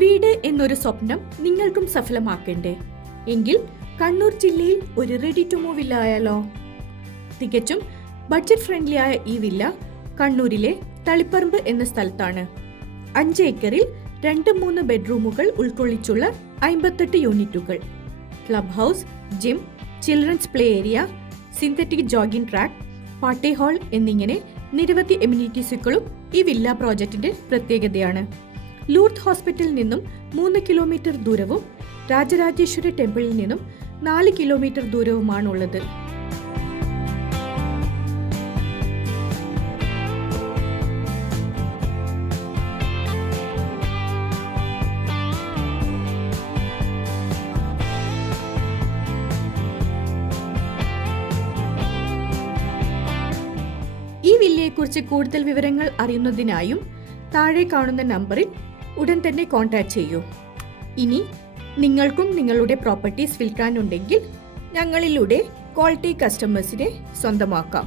വീട് എന്നൊരു സ്വപ്നം നിങ്ങൾക്കും സഫലമാക്കണ്ടേ? എങ്കിൽ കണ്ണൂർ ജില്ലയിൽ ഒരു റെഡി ടു മൂവ് വില്ല ആയാലോ? തികച്ചും ബഡ്ജറ്റ് ഫ്രണ്ട്ലി ആയ ഈ വില്ല കണ്ണൂരിലെ തളിപ്പറമ്പ് എന്ന സ്ഥലത്താണ്. 5 ഏക്കറിൽ 2-3 ബെഡ്റൂമുകൾ ഉൾക്കൊള്ളിച്ചുള്ള 58 യൂണിറ്റുകൾ, club house, gym, children's play area, synthetic jogging track, party hall എന്നിങ്ങനെ നിരവധി എമ്യൂണിറ്റീസുകളും ഈ വില്ല പ്രോജക്റ്റിന്റെ പ്രത്യേകതയാണ്. ലൂർദ് ഹോസ്പിറ്റലിൽ നിന്നും 3 കിലോമീറ്റർ ദൂരവും രാജരാജേശ്വരി ടെമ്പിളിൽ നിന്നും 4 കിലോമീറ്റർ ദൂരവുമാണുള്ളത്. ഈ വില്ലയെക്കുറിച്ച് കൂടുതൽ വിവരങ്ങൾ അറിയുന്നതിനായും താഴെ കാണുന്ന നമ്പറിൽ ഉടൻ തന്നെ കോൺടാക്ട് ചെയ്യൂ. ഇനി നിങ്ങൾക്കും നിങ്ങളുടെ പ്രോപ്പർട്ടീസ് വിൽക്കാനുണ്ടെങ്കിൽ ഞങ്ങളിലൂടെ ക്വാളിറ്റി കസ്റ്റമേഴ്സിനെ സ്വന്തമാക്കാം.